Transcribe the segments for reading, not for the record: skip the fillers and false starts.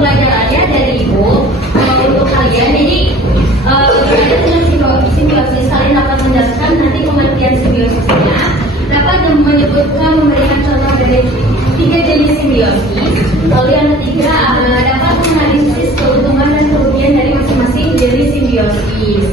pembelajarannya dari Ibu untuk kalian. Jadi berkaitan dengan simbiosis, kalian dapat menjelaskan nanti pengertian simbiosisnya, dapat menyebutkan memberikan contoh dari 3 jenis simbiosis. Lalu yang ketiga dapat menganalisis keuntungan dan kerugian dari masing-masing jenis simbiosis.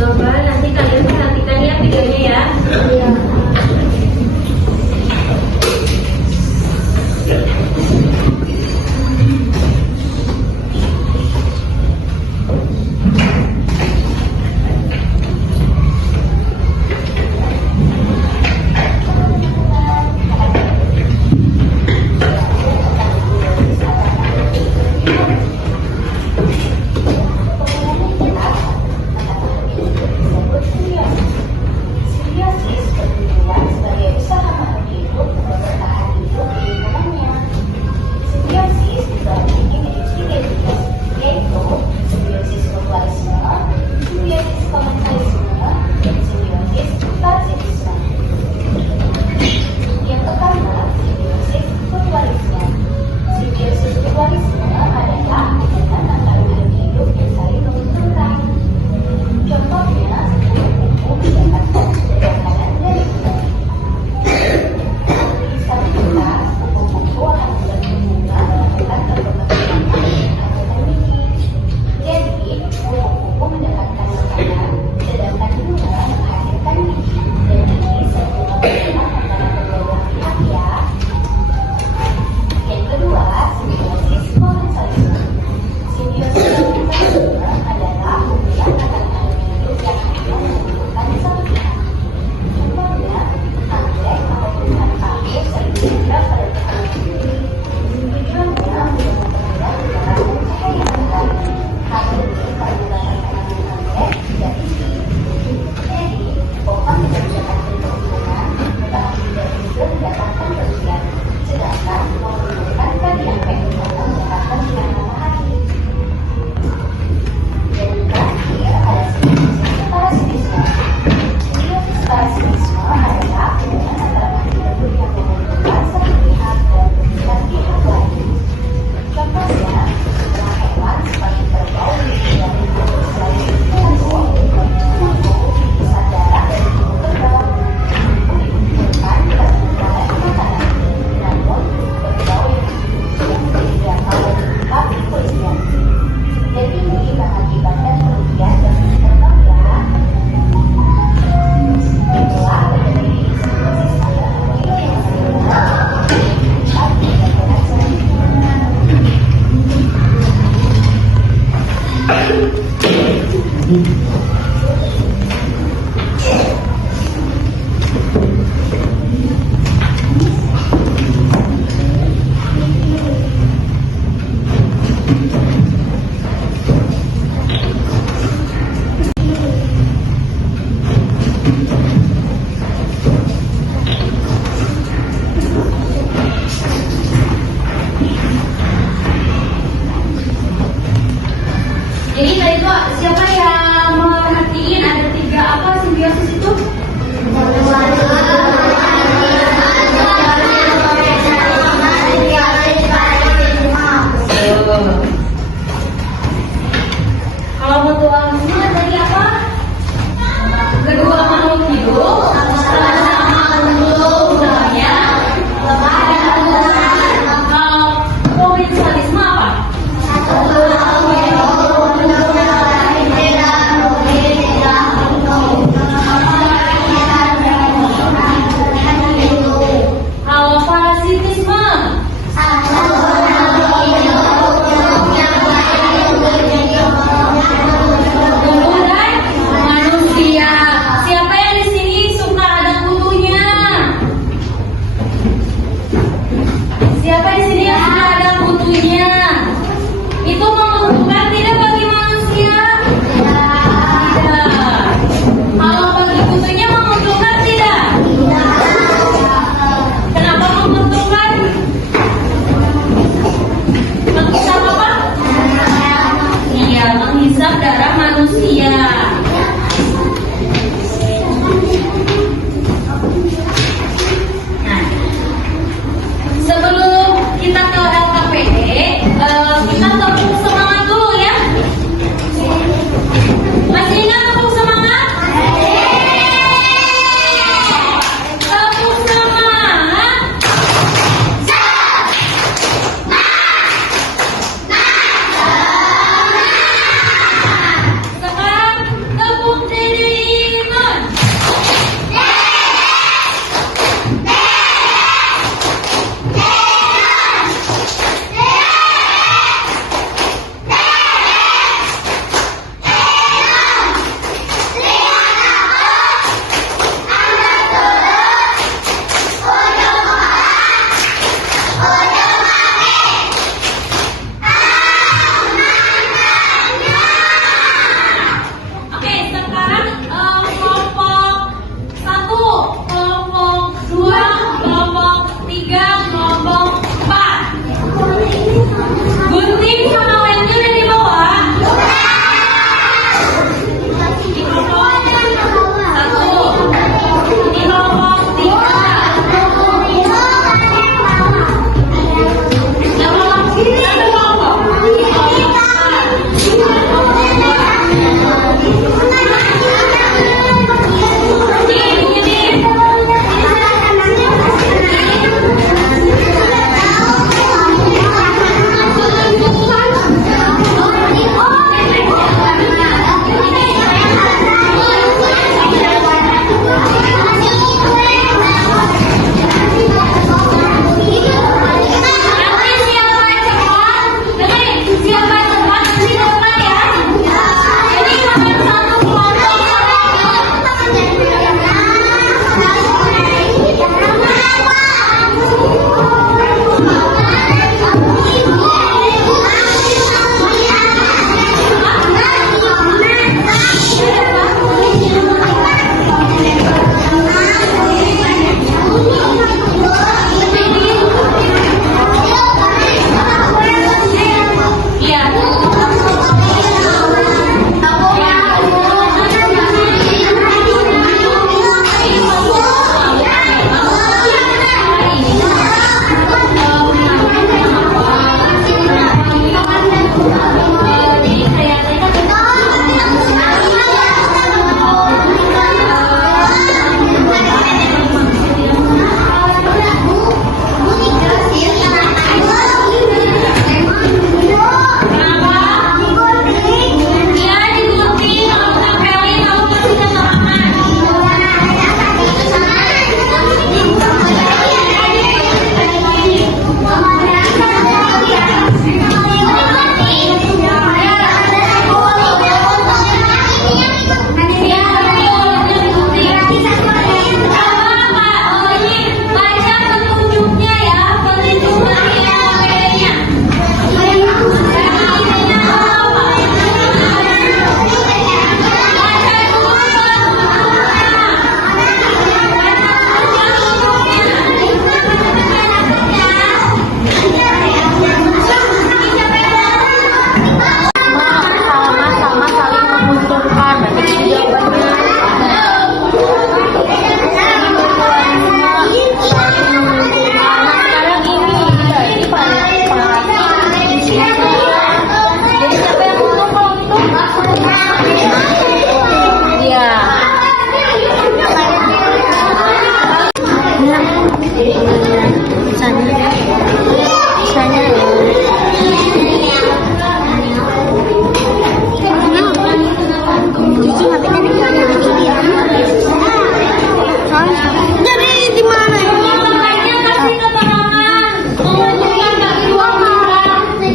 Coba nanti kalian perhatikan ya videonya ya. Iya. Jadi tadi tuh siapa yang merhatiin ada 3 apa simbiosis itu? Kalau mutual semua tadi apa? Kedua makhluk hidup, namanya komensalisme apa? manusia. Nah, sebelum kita ke LKPD, kita tepuk semangat dulu ya. Masih ingat tepuk semangat? Tepuk semangat. Sekarang tepuk dirimun. Oke, sekarang kelompok 1, kelompok 2, kelompok 3, kelompok 4. Gunting sama lenju udah dibawa? Di kelompok 1, di kelompok 3.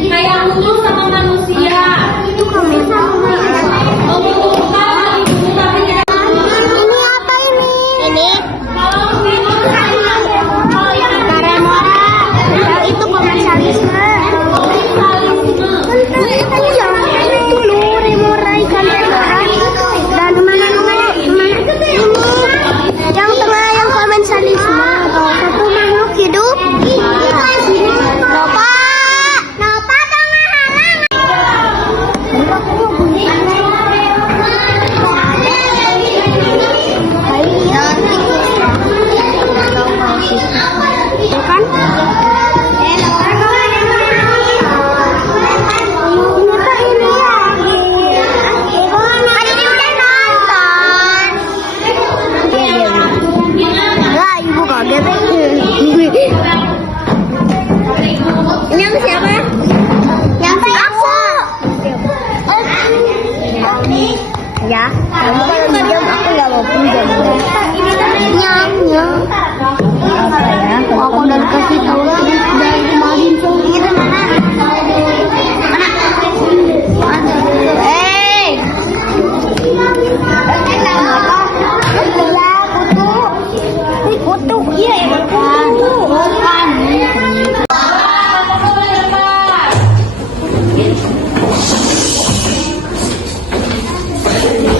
Kayak lulus sama manusia. Itu kami sama. Ya, kamu kalau minjem aku nggak mau pinjam. Nyam, nyam. Apa ya? Aku udah dikasih tahu terus dari kemarin tuh. Itu mana? Mana? Kutu. Iya, emang kutu. Bukan.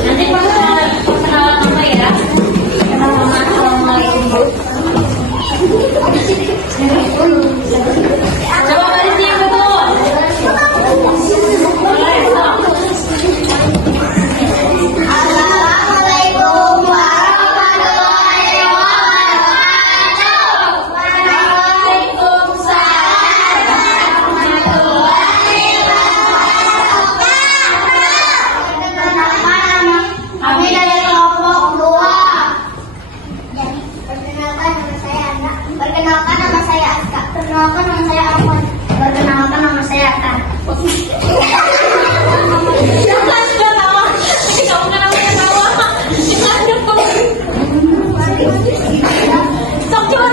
Nanti perkenalan apa ya? Assalamualaikum. Coba baris yang betul. Boleh, stop. Assalamualaikum warahmatullahi wabarakatuh. Waalaikumsalam warahmatullahi wabarakatuh. Kami dari kelompok 2. Jadi, perkenalkan nama saya Anda. Perkenalkan nama saya Aska. Perkenalkan nama saya Ahmad. Perkenalkan nama saya Ata. Jangan sudah tahu. Kamu kan namanya tahu. Jangan dukung. Sok coba.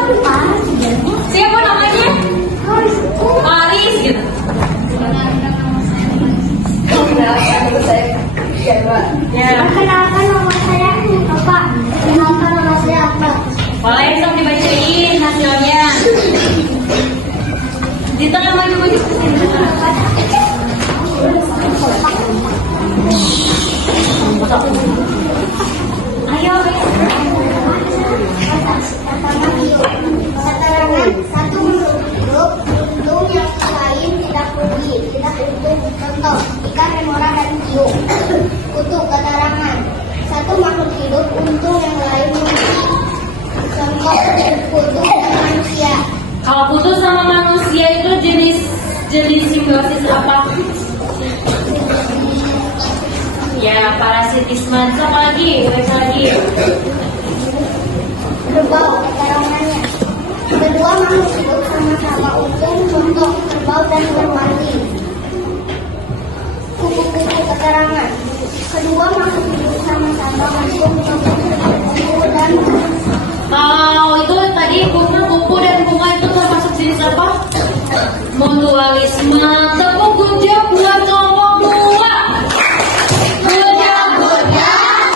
Siapa namanya? Aris gitu. Ya. Perkenalkan nama saya Bapak. Perkenalkan nama saya Apa. Boleh sok dibacain hasilnya. Di tengah maju-maju. Ayo. Keterangan satu menurut hidup, untung yang lain tidak rugi, tidak untung. Contoh, ikan, remora, dan hiu. Kutu, keterangan satu makhluk hidup, untung yang lain rugi. Contoh, kutu dan manusia. Kalau putus sama manusia itu jenis simbiosis apa? Ya, parasitisme. Apa lagi? Baca lagi. Kerbau, keterangannya kedua makhluk hidup sama-sama untung. Contoh, kerbau dan merpati. Kupu-kupu, keterangan kedua makhluk hidup sama-sama untung. Contoh, kupu dan Kalau itu tadi kupu dan bunga itu termasuk jenis apa? Mutualisme. Tepuk gojek buat kelompok 2. Gojek, gojek.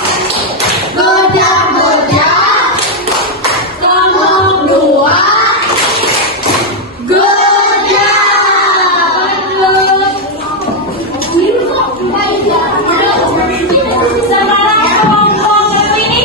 Gojek, gojek. Kelompok 2. Gojek. Sekarang kelompok berapa ini?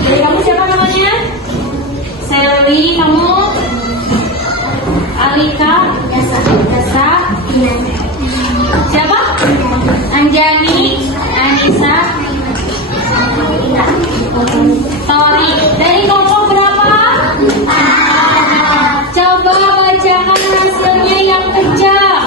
Jadi kamu siapa namanya? Selwi, kamu? Alika? Yasa? Siapa? Anjani? Anissa? Tori. Dari kelompok berapa? Coba bacakan hasilnya yang kencang.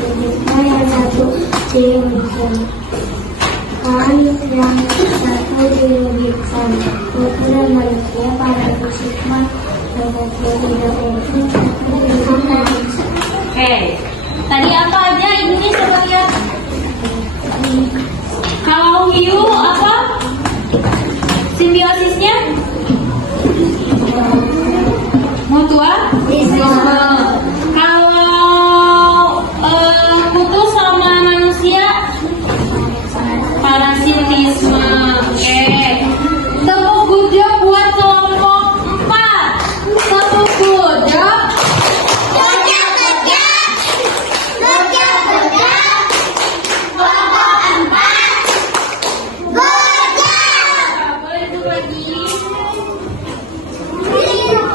selanjutnya yang satu dirugikan. Yang satu dirugikan. Waktu dan manusia pada hikmah dan manusia tidak mungkin dirugikan. Oke. Tadi apa aja ini coba lihat. Kalau hiu apa? Simbiosisnya? Mutualisme. Kalau kutu sama manusia? Parasitisme. Oke. Tepuk gudeg buat kelompok 4. Tepuk gudeg. Boleh tuh lagi. Oke,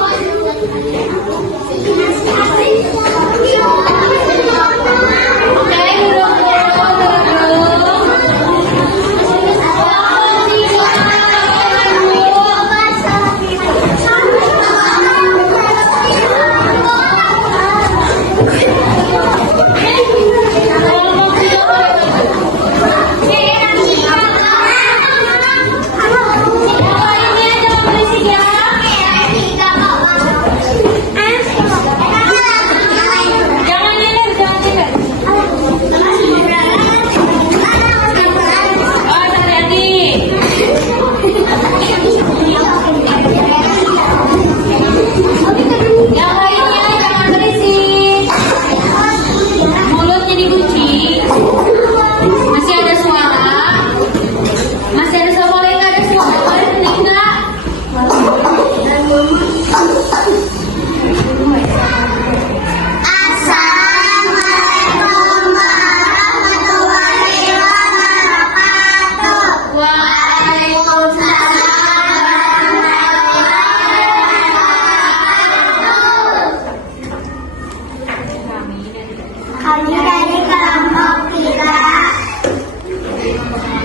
Kami dari kelompok 3.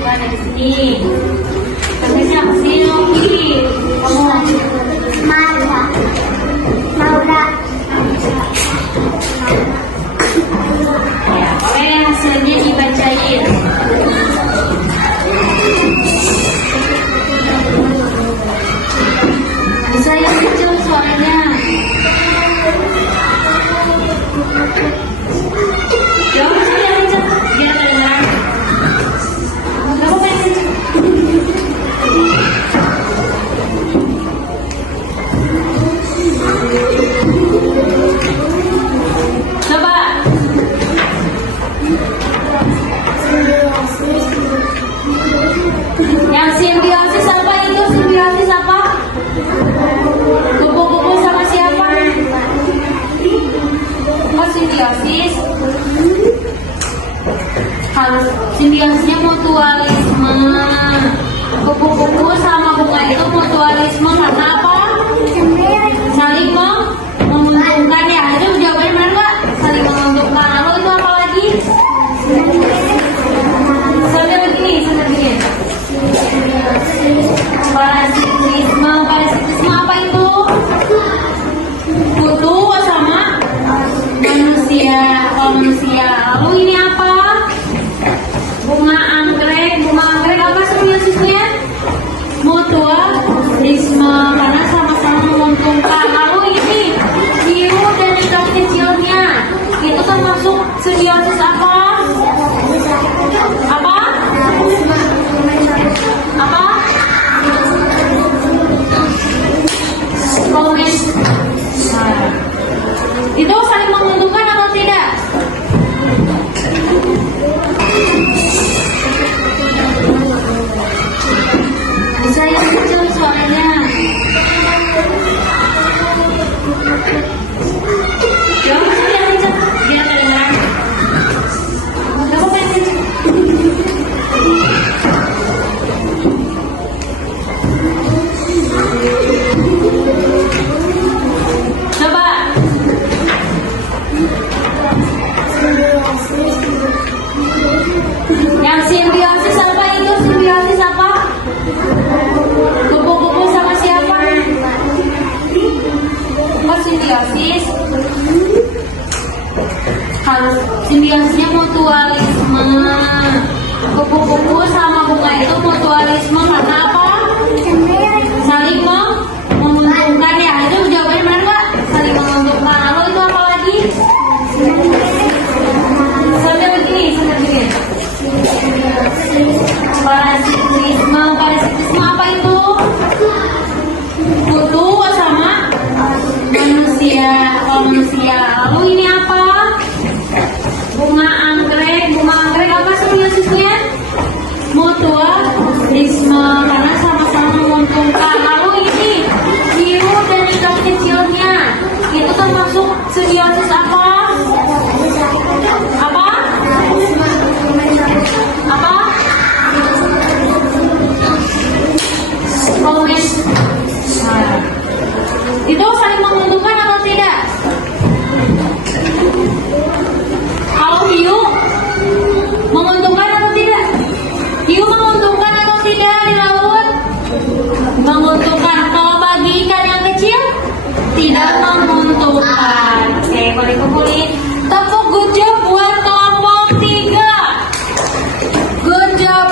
ada di sini. Tapi siapa sih Noki? Kamu Maura. ya, boleh hasilnya dibacain. Bisa yang kecil suaranya. Jawab sih yang kecil biar kedengeran. Kamu pengen kecil? Coba. Yang simbiosis apa itu? Simbiosis apa? Kupu-kupu sama siapa? Oh, simbiosis. Kalau simbiosisnya mutualisme. Kupu-kupu sama bunga itu mutualisme karena apa? Saling menguntungkan ya. Itu jawabannya benar nggak? Saling menguntungkan. Lalu itu apa lagi? Sambil begini, sambil begini. Parasitisme. Parasitisme apa itu? Kutu sama manusia. Kalau manusia. Lalu ini apa? Bunga anggrek. Bunga anggrek apa simbiosisnya? Mutualisme. Karena sama-sama menguntungkan. Lalu ini hiu dan ikan kecilnya. Itu termasuk simbiosis apa? Apa? Apa? Komen. Nah, itu saling menguntungkan atau tidak? Bisa yang kecil suaranya. Jawab sih yang kecil biar kedengeran. Kamu pengen kecil? Coba. Yang simbiosis apa itu? Simbiosis apa? Kupu-kupu sama siapa? Oh, simbiosis. Kalau Simbiosisnya mutualisme. Kupu-kupu sama bunga itu mutualisme karena apa? Saling menguntungkan ya. Itu jawabannya benar nggak? Saling menguntungkan. Lalu itu apa lagi? Sambil begini. Parasitisme apa itu? Kutu sama manusia. Kalau manusia. Lalu ini apa? Bunga anggrek apa simbiosisnya? Mutualisme karena sama-sama menguntungkan. Lalu ini hiu dan ikan kecilnya itu termasuk simbiosis apa? Apa? Komen. Nah, itu saling menguntungkan atau tidak? Kalau hiu menguntungkan atau tidak? Hiu menguntungkan atau tidak di laut? Menguntungkan. Kalau bagi ikan yang kecil, tidak menguntungkan. Oke, boleh kumpulin. Tepuk good job buat kelompok 3. Good job.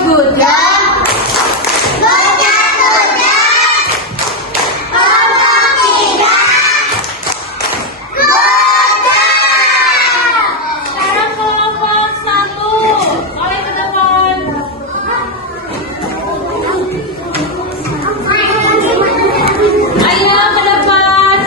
Sekarang kelompok 1. Oleh ke depan. Ayo ke depan.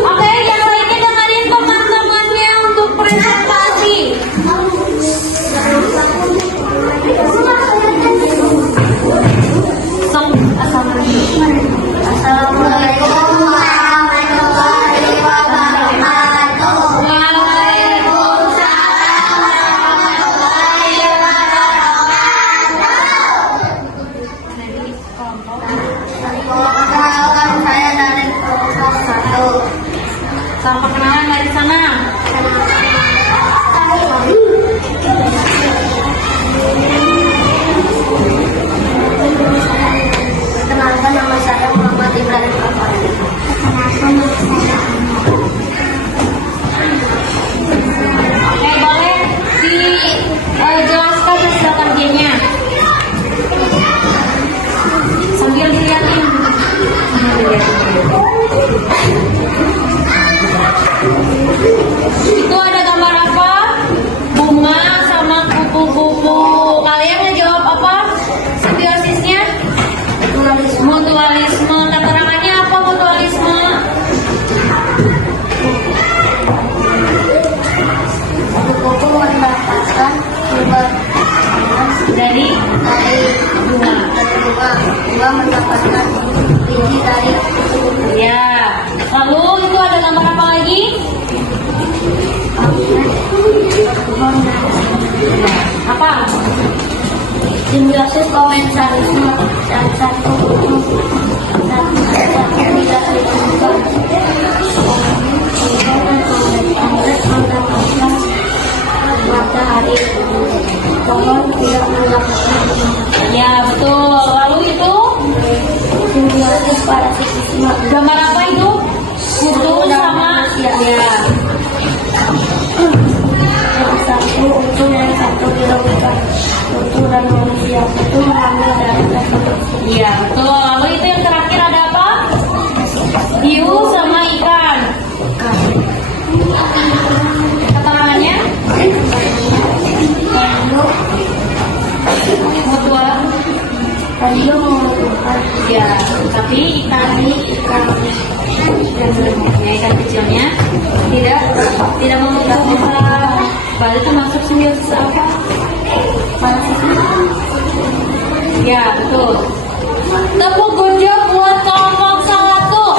Oke, yang lainnya dengerin teman-temannya untuk presentasi. Assalamualaikum warahmatullahi wabarakatuh. Waalaikumsalam warahmatullahi wabarakatuh. Saya dari kelompok 1. Salam perkenalan dari sana. Perkenalkan, nama saya Muhammad Ibrahim Al-Fahri. Oke, boleh dijelaskan hasil kerjanya sambil dilihatin. Itu ada gambar apa? Bunga sama kupu-kupu. Kalian ngejawab apa? Simbiosisnya? Mutualisme. Keterangannya apa mutualisme? Kupu-kupu mendapatkan sumber Dari bunga. bunga mendapatkan biji dari kupu-kupu. Ya. Lalu itu ada gambar apa lagi? Apa? Simbiosis komensalisme dan satu tidak ditemukan. Anggrek mendapatkan matahari, pohon tidak mendapatkan bunga. Ya, betul. Lalu itu Simbiosis parasitisme. gambar apa itu? Kutu sama ya. Yang satu utuh, yang satu dilakukan utuh dan manusia itu mengambil dari reproduksi. Iya, betul. Lalu itu yang terakhir ada apa? Hiu sama ikan. Keterangannya? Mutual. Radio menguntungkan. Ya, tapi ikan ikan kecilnya tidak menguntungkan. Berarti itu masuk simbiosis apa? Ya, betul. Tepuk good job buat kelompok 1.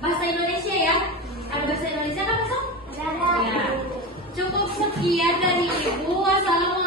bahasa Indonesia ya. Ada bahasa Indonesia kan masuk? Ada. Ya. Cukup sekian dari Ibu. Wassalamualaikum